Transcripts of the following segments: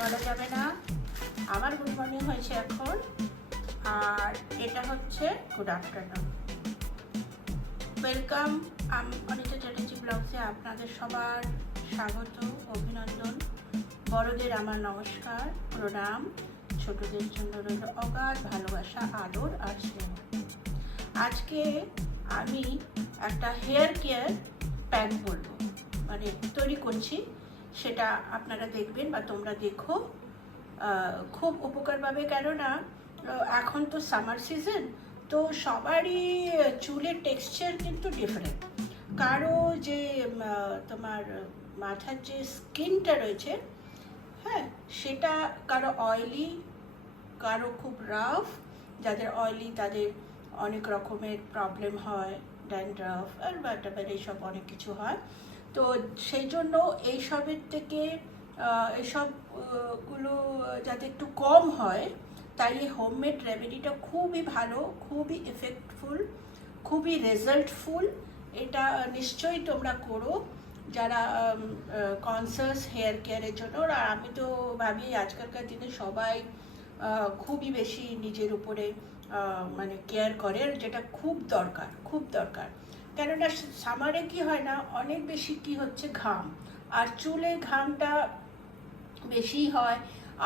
বলা যাবে না। আমার গুড মর্নিং হয়েছে এখন, আর এটা হচ্ছে good afternoon. Welcome Anita Chatterjee ব্লগসে আপনাদের সবার স্বাগত, অভিনন্দন। বড়দের আমার নমস্কার, প্রণাম। ছোটদের জন্য রইল অগাধ ভালোবাসা, আদর আর স্নেহ। আজকে আমি একটা হেয়ার কেয়ার প্যাক বলবো, মানে তৈরি করছি, সেটা আপনারা দেখবেন বা তোমরা দেখো। খুব উপকার পাবে, কেননা এখন তো সামার সিজন, তো সবারই চুলের টেক্সচার কিন্তু ডিফারেন্ট। কারো যে তোমার মাথার যে স্কিনটা রয়েছে, হ্যাঁ, সেটা কারো অয়েলি, কারো খুব রাফ। যাদের অয়েলি তাদের অনেক রকমের প্রবলেম হয়, ড্যান্ড্রাফ আর বাটাবার এইসব অনেক কিছু হয়। তো সেই জন্য এইসবের থেকে এইসবগুলো যাতে একটু কম হয়, তাই এই হোমমেড রেমেডিটা খুবই ভালো, খুবই এফেক্টফুল, খুবই রেজাল্টফুল। এটা নিশ্চয়ই তোমরা করো যারা কনসাস হেয়ার কেয়ারের জন্য। আর আমি তো ভাবি আজকালকার দিনে সবাই খুবই বেশি নিজের উপরে মানে কেয়ার করে, যেটা খুব দরকার, খুব দরকার। কেননা সামারে কি হয় না, অনেক বেশি কি হচ্ছে ঘাম, আর চুলে ঘামটা বেশি হয়,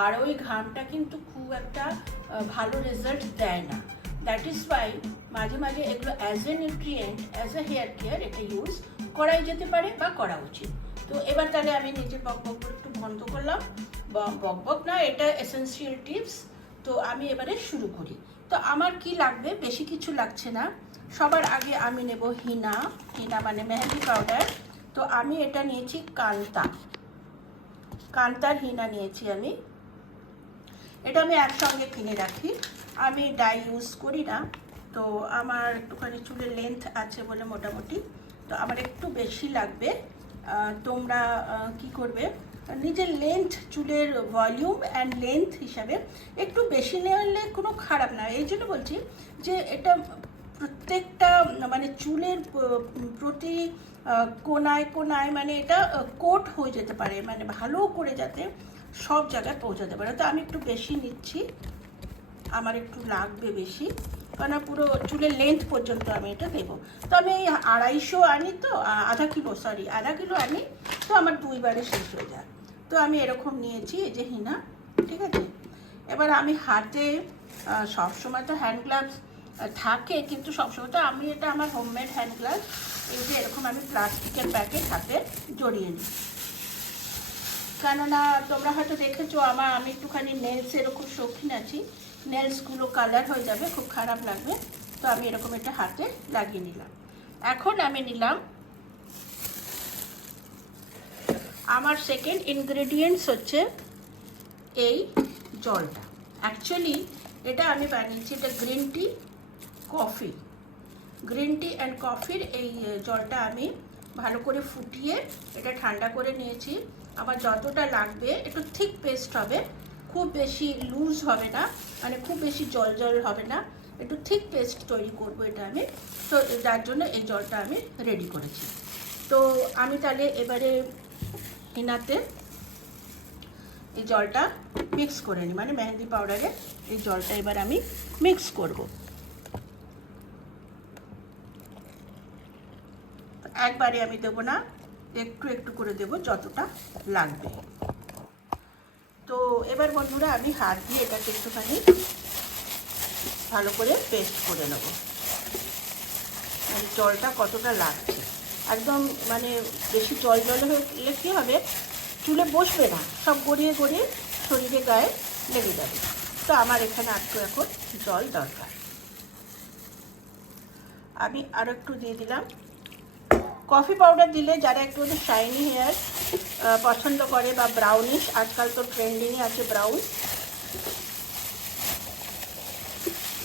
আর ওই ঘামটা কিন্তু খুব একটা ভালো রেজাল্ট দেয় না। দ্যাট ইজ ওয়াই মাঝে মাঝে এগুলো as a nutrient, as a hair care এটা ইউজ করাই যেতে পারে বা করা উচিত। তো এবার তাহলে আমি নিজে বকবক একটু বন্ধ করলাম, বকবক না, এটা এসেন্সিয়াল টিপস। তো আমি এবারে শুরু করি। তো আমার কি লাগবে, বেশি কিছু লাগছে না। সবার আগে আমি নেব হিনা, হিনা মানে মেহেন্দি পাউডার। তো আমি এটা নিয়েছি কান্তার হিনা নিয়েছি আমি। এটা আমি একসঙ্গে কিনে রাখি, আমি ডাই ইউজ করি না। তো আমার একটুখানি চুলের লেন্থ আছে বলে মোটামুটি, তো আমার একটু বেশি লাগবে। তোমরা কি করবে, নিজের লেন্থ, চুলের ভলিউম অ্যান্ড লেন্থ হিসাবে একটু বেশি নেওয়ালে কোনো খারাপ না। এই জন্য বলছি যে এটা প্রত্যেকটা মানে চুলের প্রতি কোনায় কোনায় মানে এটা কোট হয়ে যেতে পারে, মানে ভালো করে যাতে সব জায়গায় পৌঁছাতে পারে। তো আমি একটু বেশি নিচ্ছি, আমার একটু লাগবে বেশি, কারণ পুরো চুলের লেন্থ পর্যন্ত আমি এটা দেবো। তো আমি এই 250 আনি, তো আধা কিলো আনি, তো আমার 2 বারে শেষ হয়ে যায়। তো আমি এরকম নিয়েছি, এই যে হিনা, ঠিক আছে। এবার আমি হাতে সবসময় তো হ্যান্ড গ্লাভস থাকে, কিন্তু সবসময় তো আমি এটা আমার হোমমেড হ্যান্ড গ্লাভস, এই যে এরকম আমি প্লাস্টিকের প্যাকেট হাতে জড়িয়ে নিই। কেননা তোমরা হয়তো দেখেছো আমি একটুখানি নেলসের খুব শৌখিন আছি, নেলসগুলো কালার হয়ে যাবে, খুব খারাপ লাগবে। তো আমি এরকম একটা হাতে লাগিয়ে নিলাম। এখন আমি নিলাম আমার সেকেন্ড ইনগ্রেডিয়েন্টস হচ্ছে এই জলটা। অ্যাকচুয়ালি এটা আমি বানিয়েছি, এটা গ্রিন টি অ্যান্ড কফির এই জলটা আমি ভালো করে ফুটিয়ে এটা ঠান্ডা করে নিয়েছি। আমার যতটা লাগবে, একটু থিক পেস্ট হবে, খুব বেশি লুজ হবে না, মানে খুব বেশি জল জল হবে না, একটু থিক পেস্ট তৈরি করবো এটা আমি। তো যার জন্য এই জলটা আমি রেডি করেছি। তো আমি তাহলে এবারে হিনাতে এই জলটা মিক্স করে নিই, মানে মেহেন্দি পাউডারে এই জলটা এবার আমি মিক্স করব। একবারে আমি দেবো না, একটু একটু করে দেবো যতটা লাগবে। তো এবার বন্ধুরা আমি হাত দিয়ে এটাকে একটুখানি ভালো করে পেস্ট করে নেব, মানে জলটা কতটা লাগছে। একদম মানে বেশি জল জল হলে কী হবে, চুলে বসবে না, সব গড়িয়ে গড়িয়ে শরীরে গায়ে লেগে যাবে। তো আমার এখানে একটু এখন জল দরকার। আমি আরও একটু দিয়ে দিলাম কফি পাউডার। দিলে যারা একটু শাইনি হেয়ার পছন্দ করে বা ব্রাউনিশ, আজকাল তো ট্রেন্ডিংয়ে আছে brown,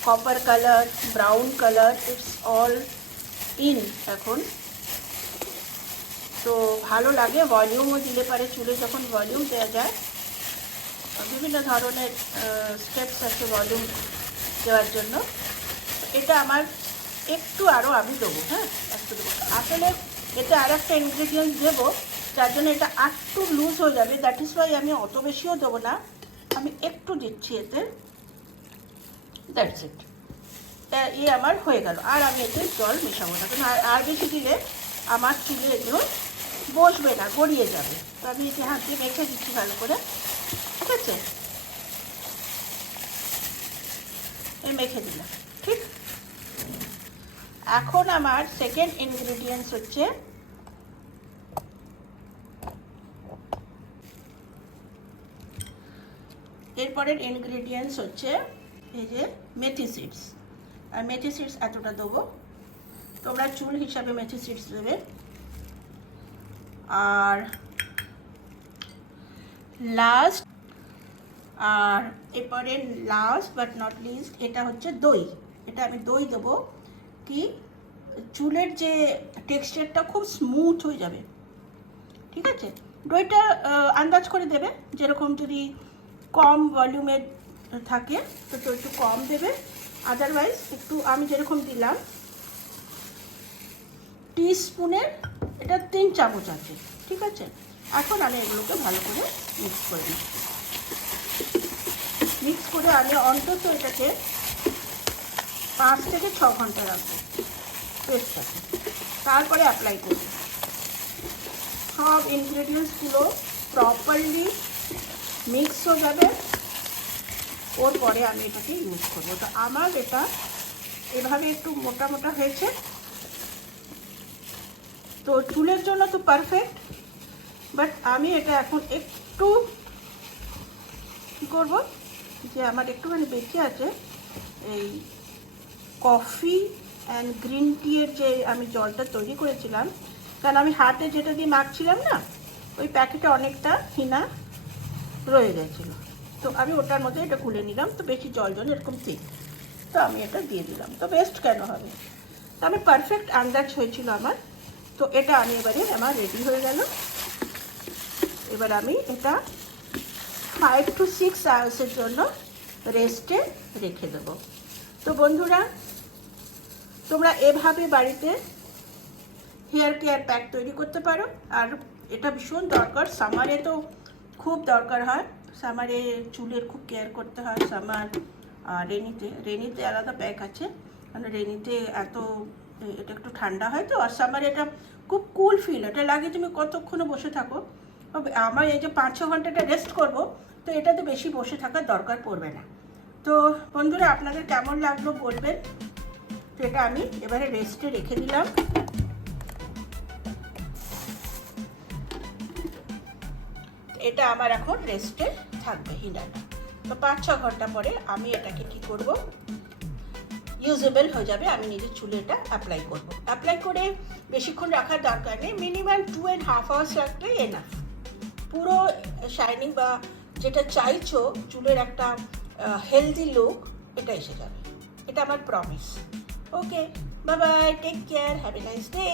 copper colour, brown colour, it's all in এখন। তো ভালো লাগে, ভলিউমও দিলে পারে, চুলে যখন ভলিউম দেওয়া যায়, বিভিন্ন ধরনের স্টেপস আছে ভলিউম দেওয়ার জন্য। এটা আমার একটু আরও আমি দেবো, হ্যাঁ একটু দেবো। আসলে এতে আর একটা ইনগ্রিডিয়েন্টস দেবো, যার জন্য এটা একটু লুজ হয়ে যাবে। দ্যাট ইজ ওয়াই আমি অত বেশিও দেবো না, আমি একটু দিচ্ছি এতে। That's it. আমার হয়ে গেল। আর আমি এতে জল মেশাবো না, কারণ আর বেশি দিলে আমার চুলে এগুলো বসবে না, গড়িয়ে যাবে। তো আমি এতে হাত দিয়ে মেখে দিচ্ছি ভালো করে, ঠিক আছে? এই মেখে দিলাম, ঠিক। এখন আমার সেকেন্ড ইনগ্রিডিয়েন্টস হচ্ছে এরপরের ইনগ্রিডিয়েন্টস হচ্ছে এই যে মেথি সিডস। আর মেথি সিডস এতটা দেবো, তোমরা চুল হিসাবে মেথি সিডস দেবে। আর লাস্ট, আর এরপরে লাস্ট বাট নট লিস্ট, এটা হচ্ছে দই। এটা আমি দই দেবো, কি চুলের যে টেক্সচারটা খুব স্মুথ হয়ে যাবে, ঠিক আছে? দইটা আন্দাজ করে দেবে, যেরকম যদি কম ভলিউমের থাকে তো একটু কম দেবে, আদারওয়াইজ একটু আমি যেরকম দিলাম টিস্পুনের, এটা 3 চামচ আছে, ঠিক আছে? এখন আমি এগুলোকে ভালো করে মিক্স করে নিই। মিক্স করে আমি অন্তত এটাকে 5 থেকে 6 ঘন্টা রাখবো পেস্টটাকে, তারপরে অ্যাপ্লাই করব। সব ইনগ্রেডিয়েন্টসগুলো প্রপারলি মিক্স হয়ে যাবে, ওর পরে আমি এটাকে ইউজ করবো। তো আমার এটা এভাবে একটু মোটা মোটা হয়েছে, তো চুলের জন্য তো পারফেক্ট। বাট আমি এটা এখন একটু কী করবো, যে আমার একটুখানি বেঁচে আছে এই কফি অ্যান্ড গ্রিন টি এর যে আমি জলটা তৈরি করেছিলাম, কারণ আমি হাতে যেটা দিয়ে মাখছিলাম না, ওই প্যাকেটে অনেকটা হিনা রয়ে গেছিলো, তো আমি ওটার মধ্যে এটা গুলে নিলাম। তো বেশি জল জল এরকম ঠিক, তো আমি এটা দিয়ে দিলাম। তো বেস্ট কেন হবে, তো আমি পারফেক্ট আন্দাজ হয়েছিল আমার। তো এটা আমি এবারে আমার রেডি হয়ে গেল। এবার আমি এটা 5 to 6 আওয়ার্সের জন্য রেস্টে রেখে দেবো। তো বন্ধুরা, তোমরা এভাবে বাড়িতে হেয়ার কেয়ার প্যাক তৈরি করতে পারো। আর এটা ভীষণ দরকার, সামারে তো খুব দরকার হয়। সামারে চুলের খুব কেয়ার করতে হয় সামার। আর রেনিতে আলাদা প্যাক আছে, মানে রেনিতে এটা একটু ঠান্ডা হয় তো, আর সামারে এটা খুব কুল ফিল, এটা লাগে তুমি কতক্ষণও বসে থাকো। আমার এই যে 5-6 ঘন্টাটা রেস্ট করব, তো এটাতে বেশি বসে থাকার দরকার পড়বে না। তো বন্ধুরা, আপনাদের কেমন লাগলো বলবেন। তো এটা আমি এবারে রেস্টে রেখে দিলাম। এটা আমার এখন রেস্টে থাকবে হিনাটা। তো 5-6 ঘন্টা পরে আমি এটাকে কি করব, ইউজেবল হয়ে যাবে। আমি নিজের চুলে এটা অ্যাপ্লাই করব। অ্যাপ্লাই করে বেশিক্ষণ রাখার দরকার নেই, মিনিমাম 2.5 আওয়ার্স রাখলে এনাফ। পুরো শাইনিং বা যেটা চাইছো চুলের একটা হেলদি লুক, এটা এসে যাবে। এটা আমার promise. Okay, bye bye, take care, have a nice day.